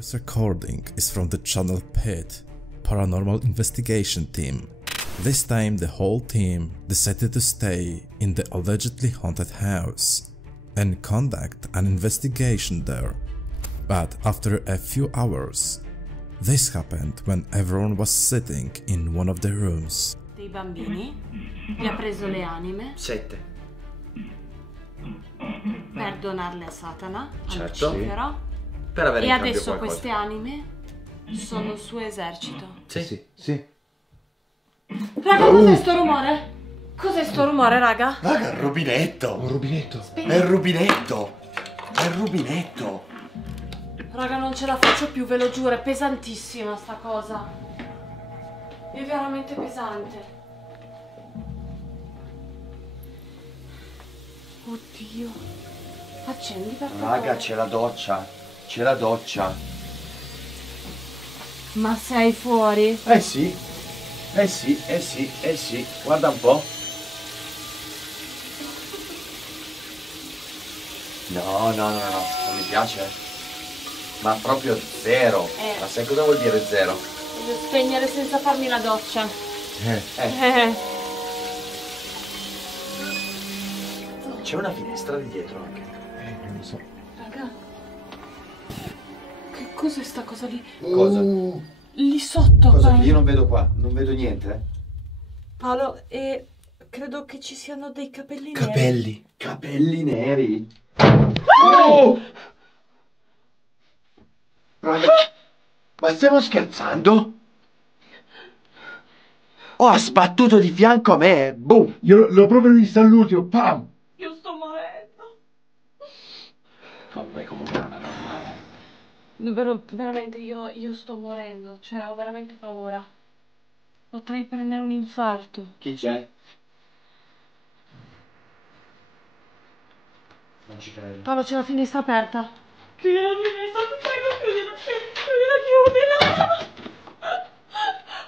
This recording is from the channel PIT, Paranormal Investigation team. This time the whole team decided to stay in the allegedly haunted house and conduct an investigation there. But after a few hours, this happened when everyone was sitting in one of the rooms. Dei bambini, gli ha preso le anime. 7. Per donarle a Satana, a Certo. Lucifero. Per avere E in cambio adesso qualcosa. queste anime sono il suo esercito. Sì. Raga, cos'è sto rumore? Cos'è sto rumore, raga? Raga, il rubinetto! Un rubinetto! Spegni. È il rubinetto! È il rubinetto! Raga, non ce la faccio più, ve lo giuro, è pesantissima sta cosa. È veramente pesante. Oddio. Accendi per favore. Raga, c'è la doccia! C'è la doccia! Ma sei fuori? Sì! Sì! Guarda un po'! No, non mi piace. Ma proprio zero! Ma sai cosa vuol dire zero? Voglio spegnere senza farmi la doccia. C'è una finestra di dietro anche. Non lo so. Raga. Che cos'è sta cosa lì? Cosa? Lì sotto, Cosa? Paolo. Io non vedo qua, non vedo niente. Paolo, e credo che ci siano dei capelli neri. Capelli! Capelli neri! Oh! Raga, ma stiamo scherzando? Oh, ha sbattuto di fianco a me! Boom! Io l'ho proprio visto all'ultimo, pam! Io sto morendo. Vabbè, comunque non è normale. Veramente io sto morendo. Cioè, ho veramente paura. Potrei prendere un infarto. Chi c'è? Non ci credo. Paolo, c'è la finestra aperta. Chiudi la finestra, ti prego, chiudila.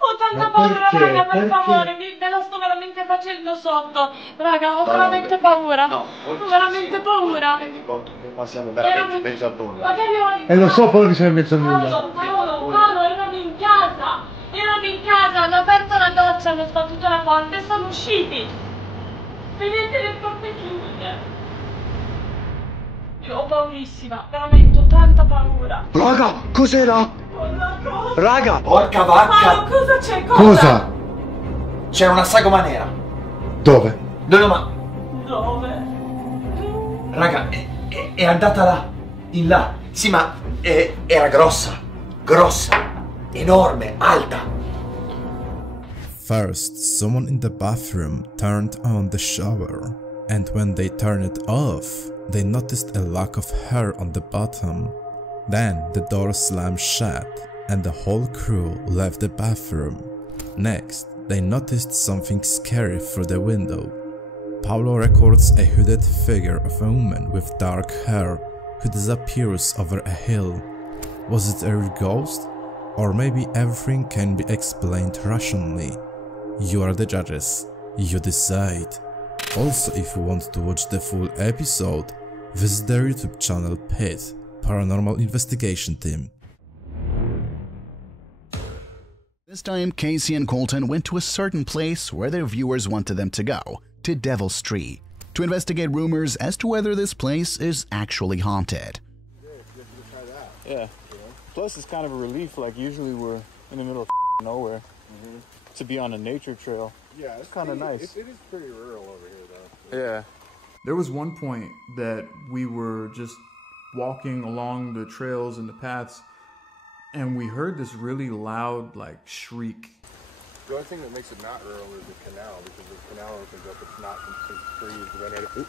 Ho tanta paura, raga, per favore, me la sto veramente facendo sotto. Raga, ho veramente paura. No, Ho veramente paura. Passiamo veramente mezzo al buio. Lo so, poi che sei in mezzo a nulla. Paolo, erano in casa. Hanno aperto la doccia, hanno sbattuto la porta e sono usciti. Vedete le porte chiuse. Io ho paurissima, veramente ho tanta paura. Raga, cos'era? Cosa? Raga, porca vacca! Paolo, cosa c'è? Cosa? C'era una sagoma nera. Dove? No, ma... Dove? Raga, è andata là. In là. Sì, ma era grossa. Enorme, alta. First, someone in the bathroom turned on the shower, and when they turned it off, they noticed a lock of hair on the bottom. Then the door slammed shut, and the whole crew left the bathroom. Next, they noticed something scary through the window. Paolo records a hooded figure of a woman with dark hair who disappears over a hill. Was it a real ghost? Or maybe everything can be explained rationally? You are the judges. You decide. Also, if you want to watch the full episode, visit their YouTube channel PIT, Paranormal Investigation team. This time, Casey and Colton went to a certain place where their viewers wanted them to go, to Devil's Tree, to investigate rumors as to whether this place is actually haunted. Yeah. Plus, it's kind of a relief. Like, usually we're in the middle of nowhere. To be on a nature trail. Yeah, It's kind of nice. It is pretty rural over here, though. Yeah. There was one point that we were just walking along the trails and the paths, and we heard this really loud, like, shriek. The only thing that makes it not rural is the canal, because if the canal opens up, it's not complete trees. Then it,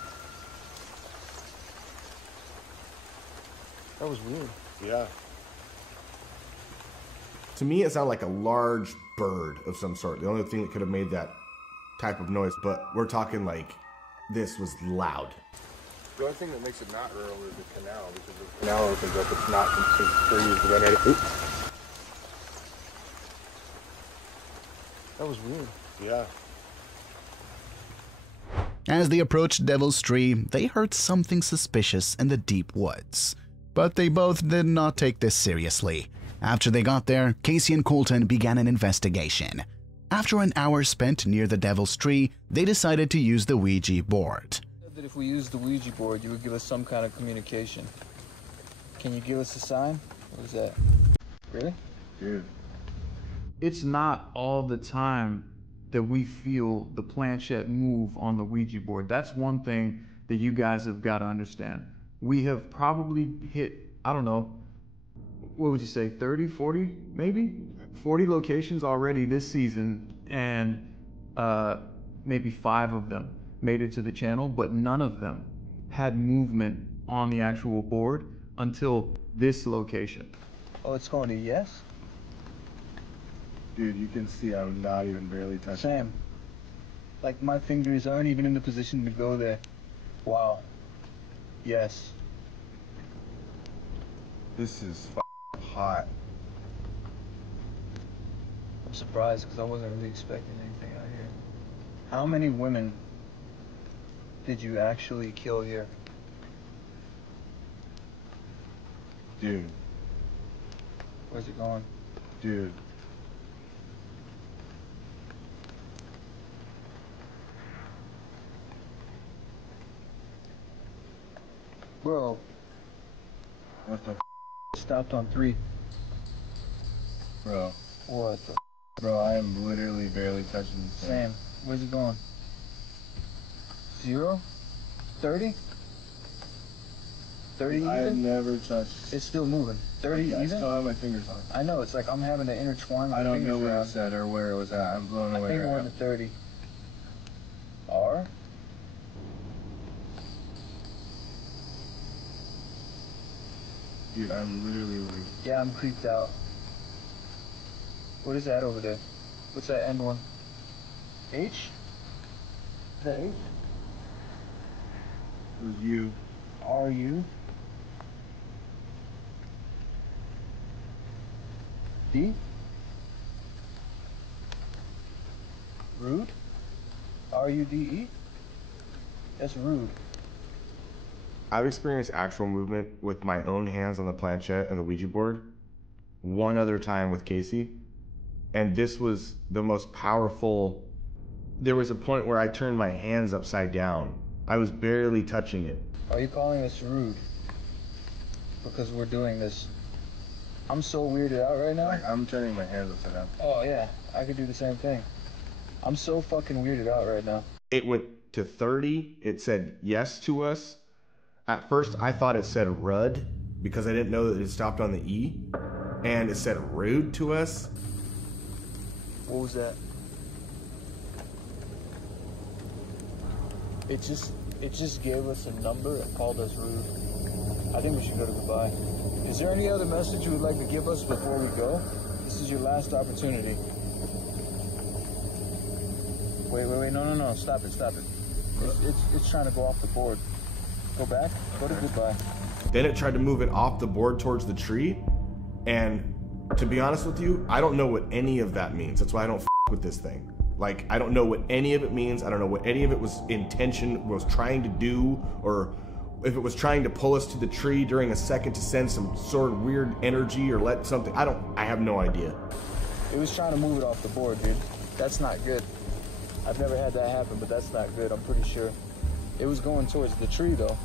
That was weird. yeah. To me, it sounded like a large bird of some sort. The only thing that could have made that type of noise, but we're talking like this was loud. The only thing that makes it not rural is the canal, because if the canal opens up, it's not complete trees. Then it, That was weird. yeah. As they approached Devil's Tree, they heard something suspicious in the deep woods. But they both did not take this seriously. After they got there, Casey and Colton began an investigation. After an hour spent near the Devil's Tree, they decided to use the Ouija board. You said that if we used the Ouija board, you would give us some kind of communication. Can you give us a sign? What is that? Really? Dude. It's not all the time that we feel the planchette move on the Ouija board. That's one thing that you guys have got to understand. We have probably hit, I don't know, what would you say, 30, 40, maybe? 40 locations already this season, and maybe 5 of them made it to the channel, but none of them had movement on the actual board until this location. Oh, it's going to yes? Dude, you can see I'm not even barely touching. Sam, like my fingers aren't even in the position to go there. Wow. Yes. This is hot. I'm surprised because I wasn't really expecting anything out here. How many women did you actually kill here? Dude. Where's it going? Dude. Bro. What the Stopped on 3. Bro. What the Bro, I am literally barely touching this thing. Sam, where's it going? 0? 30? 30 I have even? never touched. It's still moving. 30 I even? still have my fingers on. I know, it's like I'm having to intertwine my I don't fingers know what around. it said or where it was at. I'm blown I away think right more now. than 30. R? Dude, I'm literally like... Yeah, I'm creeped out. What is that over there? What's that end one? H? Is that H? It was you. R U? D? Rude? R-U-D-E? That's rude. I've experienced actual movement with my own hands on the planchette and the Ouija board one other time with Casey, and this was the most powerful. There was a point where I turned my hands upside down. I was barely touching it. Are you calling us rude? Because we're doing this. I'm so weirded out right now. Like, I'm turning my hands upside down. Oh yeah, I could do the same thing. I'm so fucking weirded out right now. It went to 30. It said yes to us. At first, I thought it said Rud because I didn't know that it stopped on the E. And it said rude to us. What was that? It just gave us a number and called us rude. I think we should go to goodbye. Is there any other message you would like to give us before we go? This is your last opportunity. Wait, no, stop it. It's trying to go off the board. Go back, go to goodbye. Then it tried to move it off the board towards the tree. And to be honest with you, I don't know what any of that means. That's why I don't with this thing. Like, I don't know what any of it means. I don't know what any of it was was trying to do, or if it was trying to pull us to the tree during a second to send some sort of weird energy or let something. I have no idea. It was trying to move it off the board, dude. That's not good. I've never had that happen, but that's not good, I'm pretty sure. It was going towards the tree, though.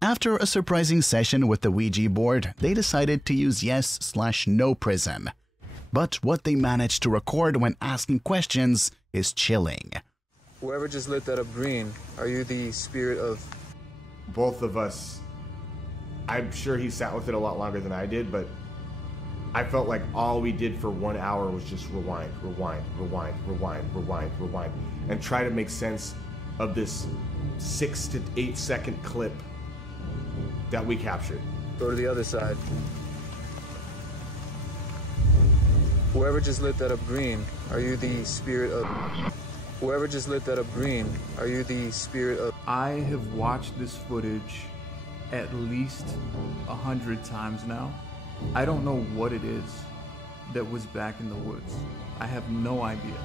After a surprising session with the Ouija board, they decided to use yes/no prism. But what they managed to record when asking questions is chilling. Whoever just lit that up green, are you the spirit of... Both of us, I'm sure he sat with it a lot longer than I did, but I felt like all we did for 1 hour was just rewind, and try to make sense of this 6 to 8 second clip that we captured. Go to the other side. Whoever just lit that up green, are you the spirit of... Whoever just lit that up green, are you the spirit of... I have watched this footage at least 100 times now. I don't know what it is that was back in the woods. I have no idea.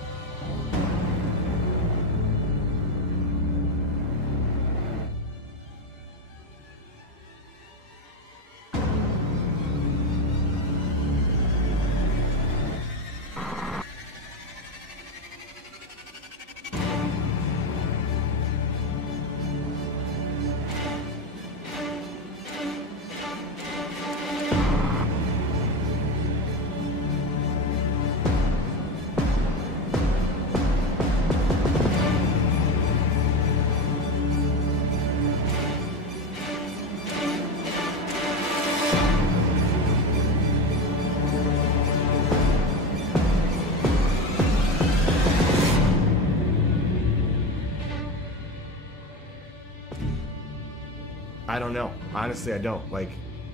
I don't know. Honestly, I don't. Like,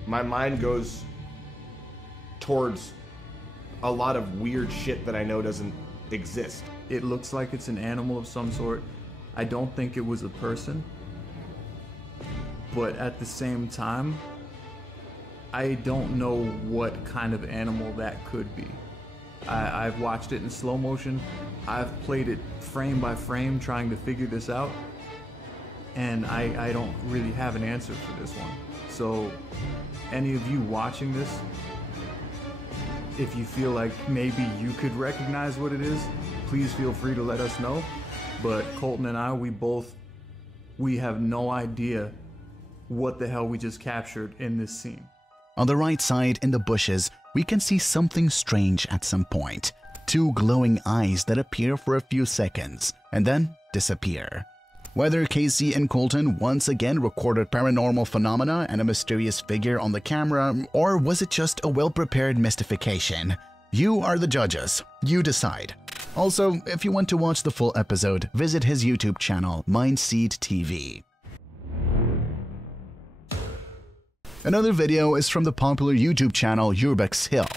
my mind goes towards a lot of weird shit that I know doesn't exist. It looks like it's an animal of some sort. I don't think it was a person. But at the same time, I don't know what kind of animal that could be. I've watched it in slow motion. I've played it frame by frame trying to figure this out. And I don't really have an answer for this one. So any of you watching this, if you feel like maybe you could recognize what it is, please feel free to let us know. But Colton and I, we have no idea what the hell we just captured in this scene. On the right side in the bushes, we can see something strange at some point. Two glowing eyes that appear for a few seconds and then disappear. Whether Casey and Colton once again recorded paranormal phenomena and a mysterious figure on the camera, or was it just a well-prepared mystification? You are the judges. You decide. Also, if you want to watch the full episode, visit his YouTube channel, Mindseed TV. Another video is from the popular YouTube channel Urbex Hill.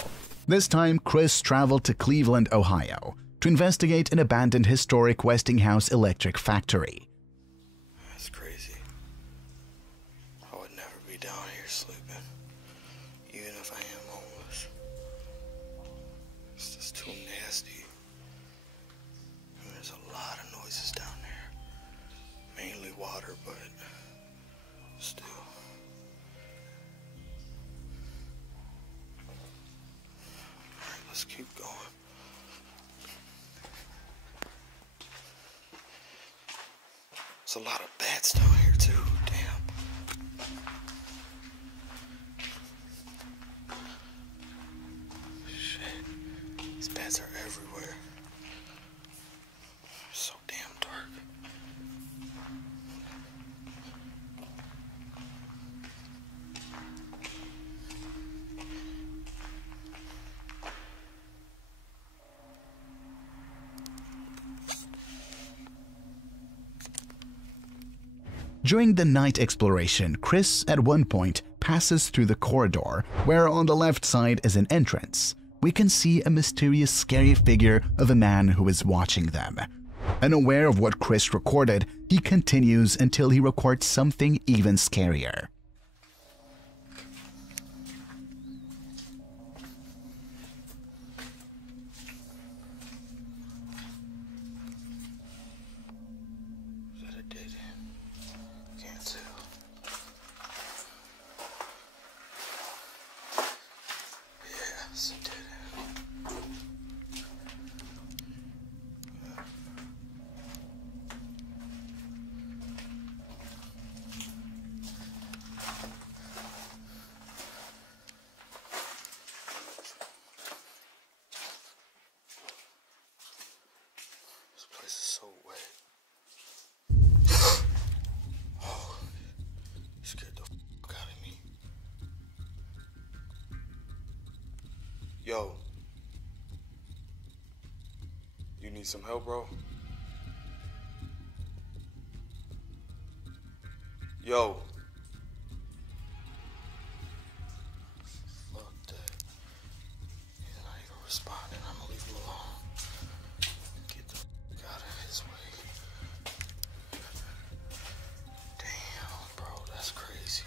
This time, Chris traveled to Cleveland, Ohio, to investigate an abandoned historic Westinghouse electric factory. That's crazy. I would never be down here sleeping, even if I am homeless. It's just too nasty. And there's a lot of noises down there. Mainly water, but still. Let's keep going. There's a lot of bats down here too, damn. Shit. These bats are everywhere. It's so damn dark. During the night exploration, Chris at one point passes through the corridor, where on the left side is an entrance. We can see a mysterious, scary figure of a man who is watching them. Unaware of what Chris recorded, he continues until he records something even scarier. Yo, you need some help, bro? Yo. Fuck that. He's not even responding. I'm gonna leave him alone. Get the fuck out of his way. Damn, bro, that's crazy.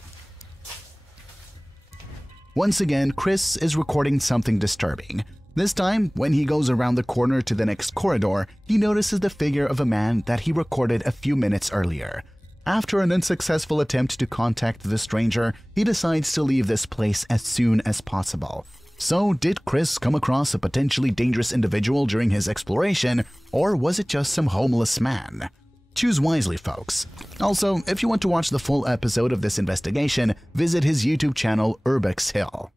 Once again, Chris is recording something disturbing. This time, when he goes around the corner to the next corridor, he notices the figure of a man that he recorded a few minutes earlier. After an unsuccessful attempt to contact the stranger, he decides to leave this place as soon as possible. So, did Chris come across a potentially dangerous individual during his exploration, or was it just some homeless man? Choose wisely, folks. Also, if you want to watch the full episode of this investigation, visit his YouTube channel, Urbex Hill.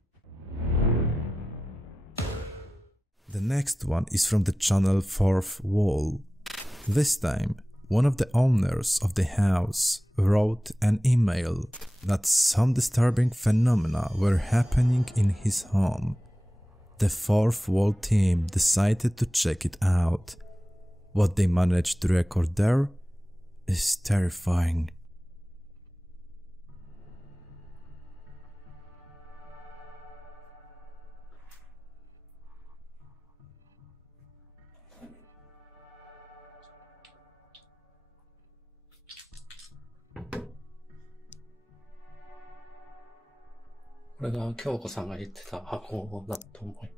The next one is from the channel Fourth Wall. This time, one of the owners of the house wrote an email that some disturbing phenomena were happening in his home. The Fourth Wall team decided to check it out. What they managed to record there is terrifying. これが京子さんが言ってた箱だと思います。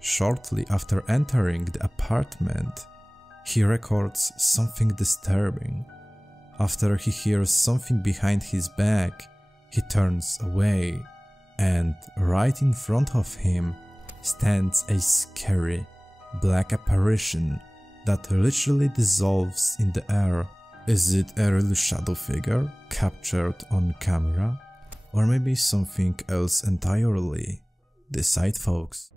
Shortly after entering the apartment, he records something disturbing. After he hears something behind his back, he turns away, and right in front of him stands a scary, black apparition that literally dissolves in the air. Is it a real shadow figure captured on camera? Or maybe something else entirely? Decide, folks.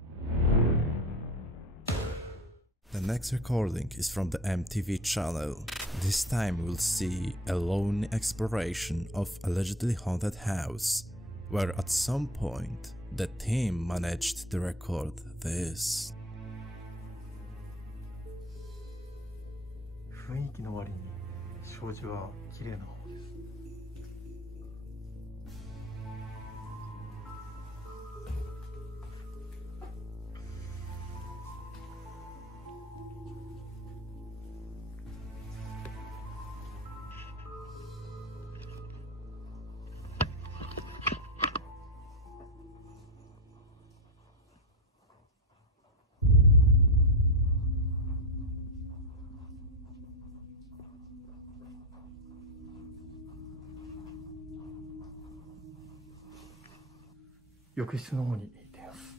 The next recording is from the MTV channel. This time we'll see a lone exploration of allegedly haunted house, where at some point the team managed to record this. 雰囲気の割に障子は綺麗な方です。浴室の方に行ってみます。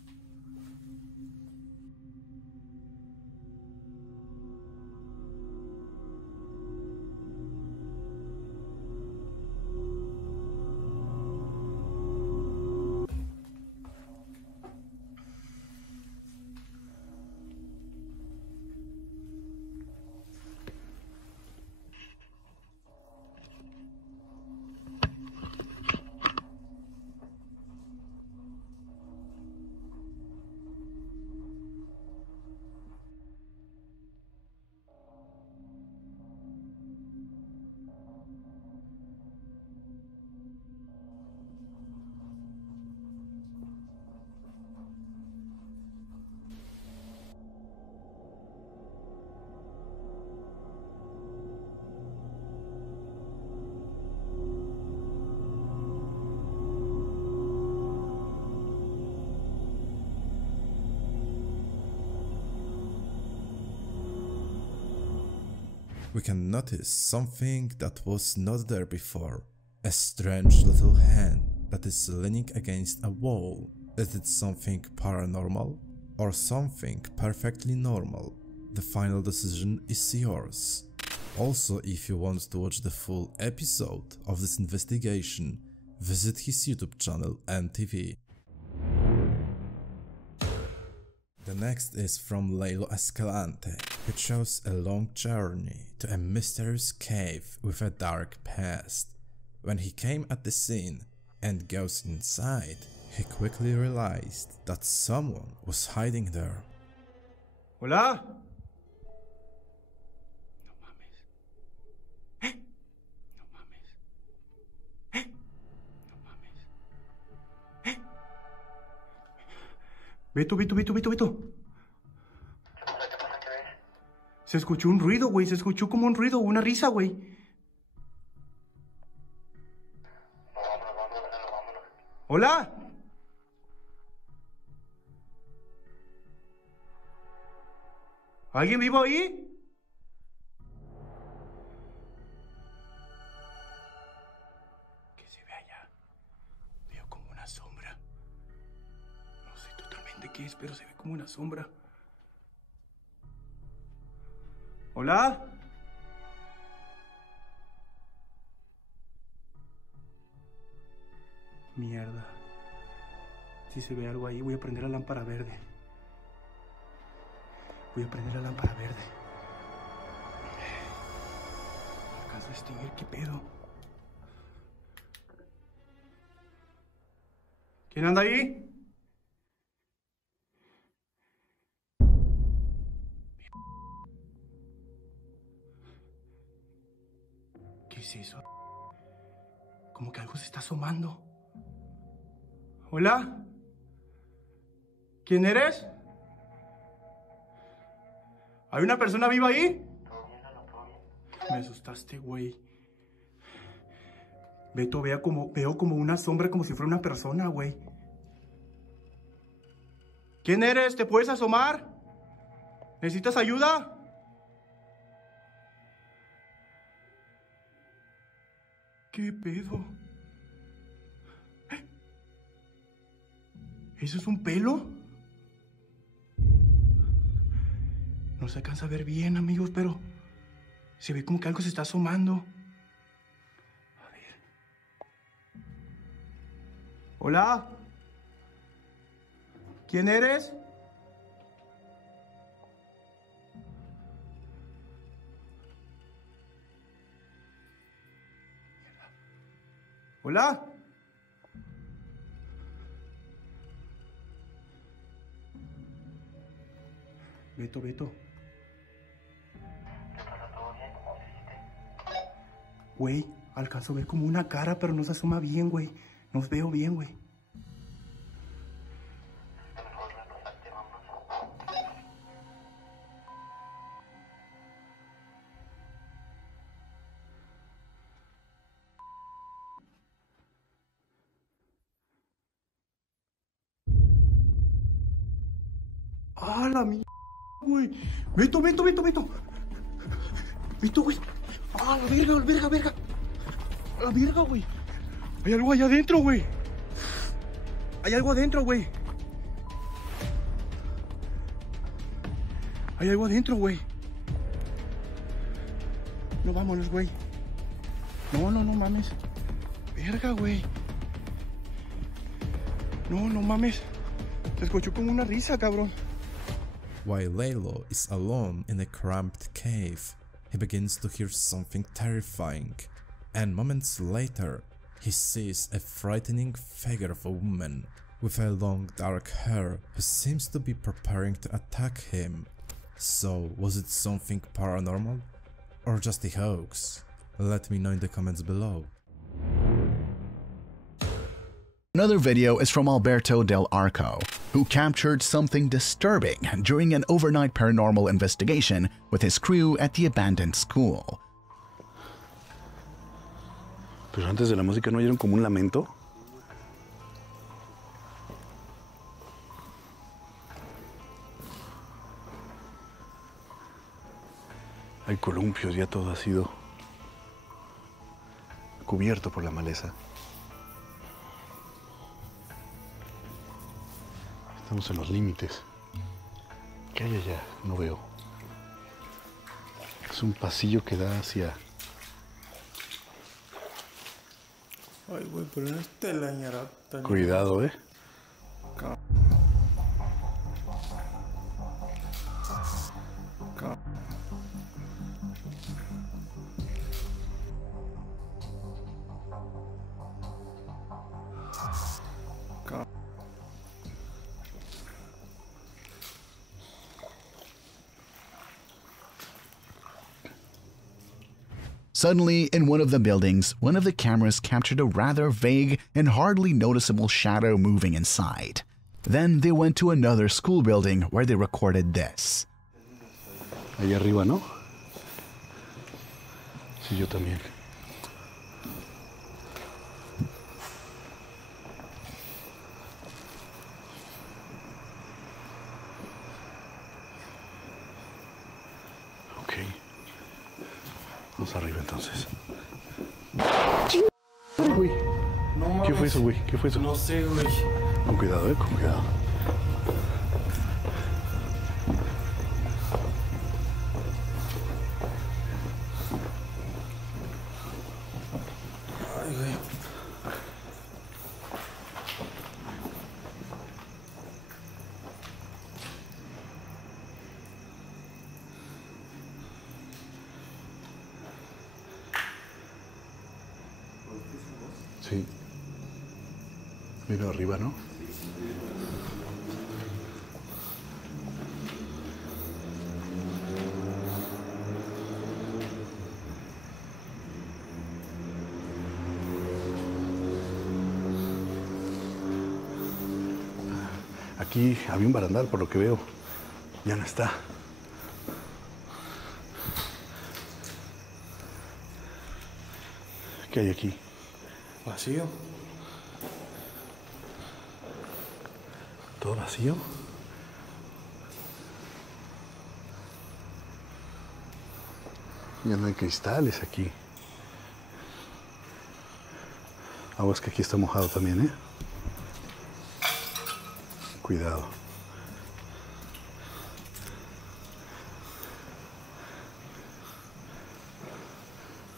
We can notice something that was not there before. A strange little hand that is leaning against a wall. Is it something paranormal or something perfectly normal? The final decision is yours. Also, if you want to watch the full episode of this investigation, visit his YouTube channel MTV. The next is from Lalo Escalante, which shows a long journey to a mysterious cave with a dark past. When he came at the scene and goes inside, he quickly realized that someone was hiding there. Hola. Beto, Beto, Beto, Beto, Beto. Se escuchó un ruido, güey. Se escuchó como un ruido, una risa, güey. Hola. ¿Alguien vivo ahí? ¿Qué se ve allá? Veo como una sombra. No sé totalmente qué es, pero se ve como una sombra. ¿Hola? Mierda. Si se ve algo ahí, voy a prender la lámpara verde. Voy a prender la lámpara verde. ¿Alcanzo a distinguir qué pedo? ¿Quién anda ahí? ¿Qué es eso? Como que algo se está asomando. ¿Hola? ¿Quién eres? ¿Hay una persona viva ahí? Me asustaste, güey. Beto, veo como una sombra, como si fuera una persona, güey. ¿Quién eres? ¿Te puedes asomar? ¿Necesitas ayuda? ¿Qué pedo? ¿Eso es un pelo? No se alcanza a ver bien, amigos, pero se ve como que algo se está asomando. A ver. ¿Hola? ¿Quién eres? ¿Hola? Beto. Güey, alcanzo a ver como una cara, pero no se asoma bien, güey. No veo bien, güey. ¡Ah, la mierda, güey! ¡Beto! ¡Beto, güey! ¡Ah, la verga! ¡La verga, güey! Hay algo allá adentro, güey. Hay algo adentro, güey. No, vámonos, güey. No mames. Verga, güey. No mames. Se escuchó como una risa, cabrón. While Laylo is alone in a cramped cave, he begins to hear something terrifying, and moments later, he sees a frightening figure of a woman with a long dark hair who seems to be preparing to attack him. So, was it something paranormal? Or just a hoax? Let me know in the comments below. Another video is from Alberto Del Arco, who captured something disturbing during an overnight paranormal investigation with his crew at the abandoned school. Pero antes de la música, ¿no oyeron como un lamento? Hay columpios, ya todo ha sido cubierto por la maleza. Estamos en los límites. ¿Qué hay allá? No veo. Es un pasillo que da hacia... Ay, güey, pero no es telaraña. Cuidado, ¿eh? Suddenly, in one of the buildings, one of the cameras captured a rather vague and hardly noticeable shadow moving inside. Then they went to another school building where they recorded this. Allá arriba, ¿no? Sí, yo también. Ok. Vamos arriba entonces. Güey. No, ¿Qué fue eso, güey? ¿Qué fue eso? No sé, güey. Con cuidado, con cuidado. Ay, güey. Sí. Mira arriba, ¿no? Aquí había un barandal, por lo que veo. Ya no está. ¿Qué hay aquí? Vacío. ¿Todo vacío? Ya no hay cristales aquí. Aguas que aquí está mojado también, ¿eh? Cuidado.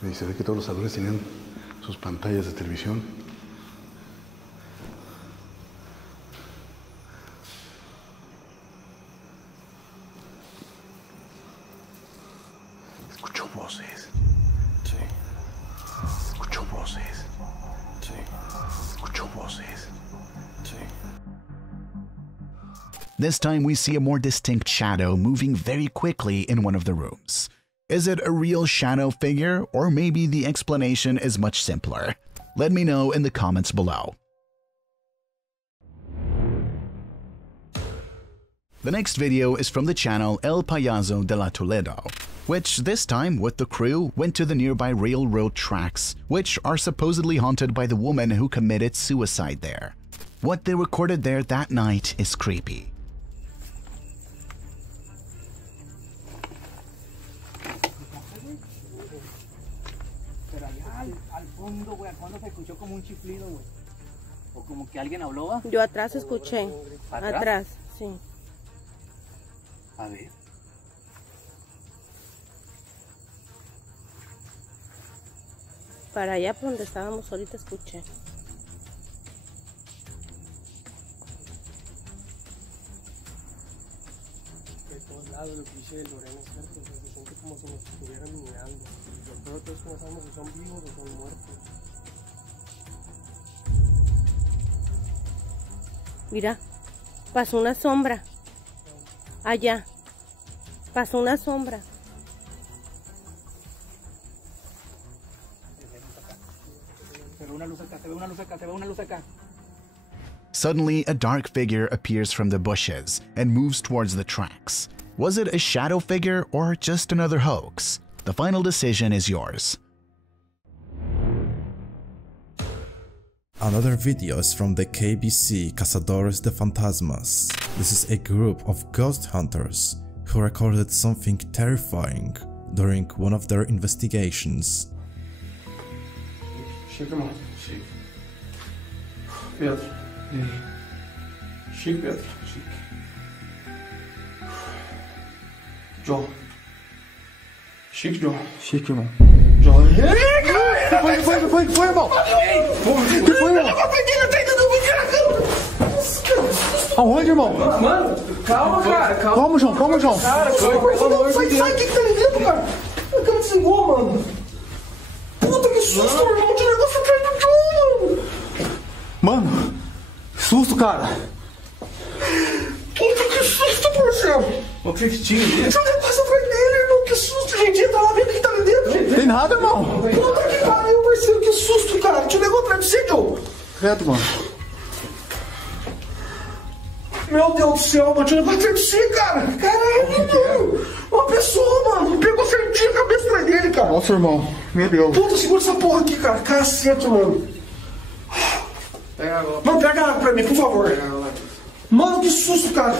Y se ve que todos los salones tenían sus pantallas de televisión. Escucho voces. Sí. Escucho voces. Sí. Escucho voces. Sí. This time we see a more distinct shadow moving very quickly in one of the rooms. Is it a real shadow figure, or maybe the explanation is much simpler? Let me know in the comments below. The next video is from the channel El Payaso de la Toledo, which this time with the crew went to the nearby railroad tracks, which are supposedly haunted by the woman who committed suicide there. What they recorded there that night is creepy. Yo atrás escuché. Atrás, sí. A ver. Para allá por donde estábamos ahorita escuché. De todos lados, lo que dice Lorena es cierto, se siente como si nos estuvieran mirando. Pero todos no sabemos si son vivos o son muertos. Mira, pasó una sombra. Allá. Pasó una sombra. Se ve una luz acá, se ve una luz acá, se ve una luz acá. Suddenly, a dark figure appears from the bushes and moves towards the tracks. Was it a shadow figure or just another hoax? The final decision is yours. Another video is from the KBC Cazadores de Fantasmas. This is a group of ghost hunters who recorded something terrifying during one of their investigations. Chica, irmão. Chique. Pedro. Chique, Pedro. Chique. John. Chique, John. Chique, irmão. John. Foi, irmão. Foi, irmão. Aonde, irmão? Mano, calma, cara. Calma, João. Cara, sai, o que tá ali dentro, cara? A câmera desligou, mano. Puta, que susto, irmão. Tinha negócio atrás do John, mano. Mano, susto, cara. Puta, que susto, parceiro. O que tinha ali? Tinha um negócio atrás dele, irmão. Que susto, gente. Tá lá vendo o que tá ali dentro. Tem nada, irmão. Puta que pariu, parceiro. Que susto, cara. Tinha um negócio atrás de você, John. Reto, mano. Meu Deus do céu, mano. Tinha um negócio atrás de você, cara. Caralho, mano. Uma pessoa, mano. Pegou certinho a cabeça atrás dele, cara. Nossa, irmão. Meu Deus. Puta, segura essa porra aqui, cara. Cacete, mano. Pega água. Mano, pega água pra mim, por favor. Pega água. Mano, que susto, cara.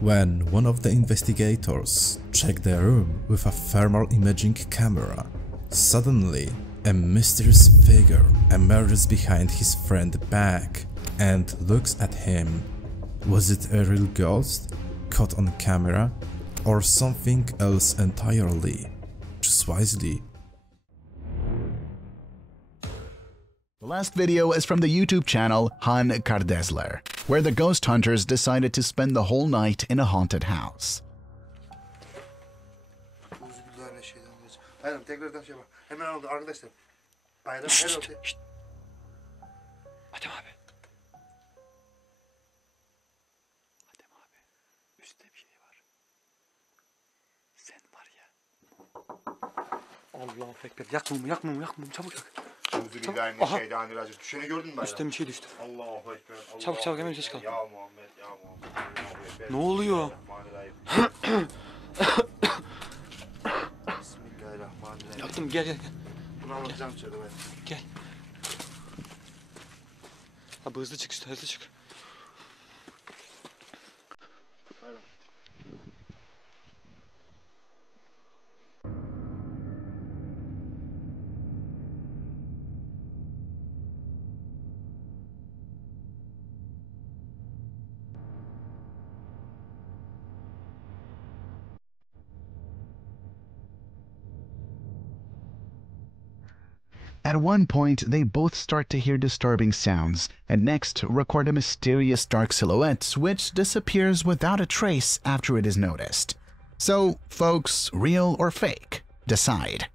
When one of the investigators checked the room with a thermal imaging camera, suddenly a mysterious figure emerges behind his friend's back and looks at him. Was it a real ghost caught on camera or something else entirely? Choose wisely. The last video is from the YouTube channel Han Kardesler, where the ghost hunters decided to spend the whole night in a haunted house. Bayram tekrardan şey var. Hemen oldu arkadaşlar. Bayram her oldu. Adem abi. Adem abi. Üstte bir şey var. Sen var ya. Allahu ekber. Yakmam çabuk yak. Euzubillahimineşşeytanirracim. Düşeni gördün mü Bayram? Üstte bir şey düştü. Allahu ekber. Çabuk hemen üste çıkalım. Ya Muhammed ya Muhammed. Ne oluyor? Bismillahirrahmanirrahim. Yaktım gel. Bunu anlatacağım şöyle ben. Gel. Abi hızlı çık işte hızlı çık. At one point, they both start to hear disturbing sounds, and next record a mysterious dark silhouette which disappears without a trace after it is noticed. So, folks, real or fake? Decide.